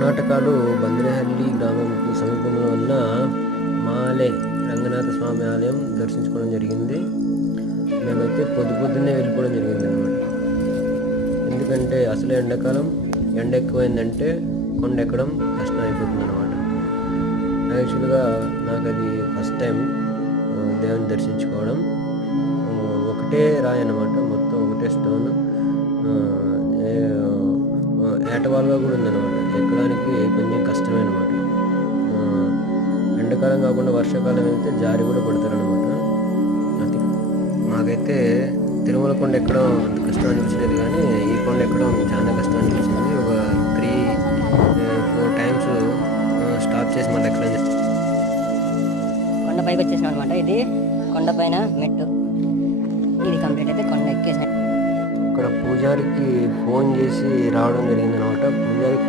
కర్ణాటకలో బంద్రేహల్లి గ్రామంకు సమీపంలో ఉన్న మాలే రంగనాథ స్వామి ఆలయం దర్శించుకోవడం జరిగింది. మేమైతే పొద్దున్నే వెళ్ళిపోవడం జరిగింది అనమాట. ఎందుకంటే అసలు ఎండాకాలం, ఎండ ఎక్కువైందంటే కొండ ఎక్కడం కష్టం అయిపోతుంది అనమాట. యాక్చువల్గా నాకు అది ఫస్ట్ టైం దేవుని దర్శించుకోవడం. ఒకటే రాయి అనమాట, మొత్తం ఒకటే స్టోన్. ఏటవాలుగా కూడా ఉందన్నమాట, ఎక్కడానికి కొంచెం కష్టమే అనమాట. ఎండాకాలం కాకుండా వర్షాకాలం అయితే జారి కూడా పడతారనమాట. అది మాకైతే తిరుమల కొండ ఎక్కడం అంత కష్టం అనిపించలేదు, కానీ ఈ కొండ ఎక్కడం చాలా కష్టం అనిపించింది. ఒక 3-4 టైమ్స్ స్టాప్ చేసి మళ్ళీ ఎక్కడం. కొండ పైకి వచ్చేసినాం అనమాట. ఇది కొండ పైన మెట్టు, ఇది కంప్లీట్ అయితే కొండ ఎక్కేసిన. ఇక్కడ పూజారికి ఫోన్ చేసి రావడం జరిగింది అనమాట. పూజారికి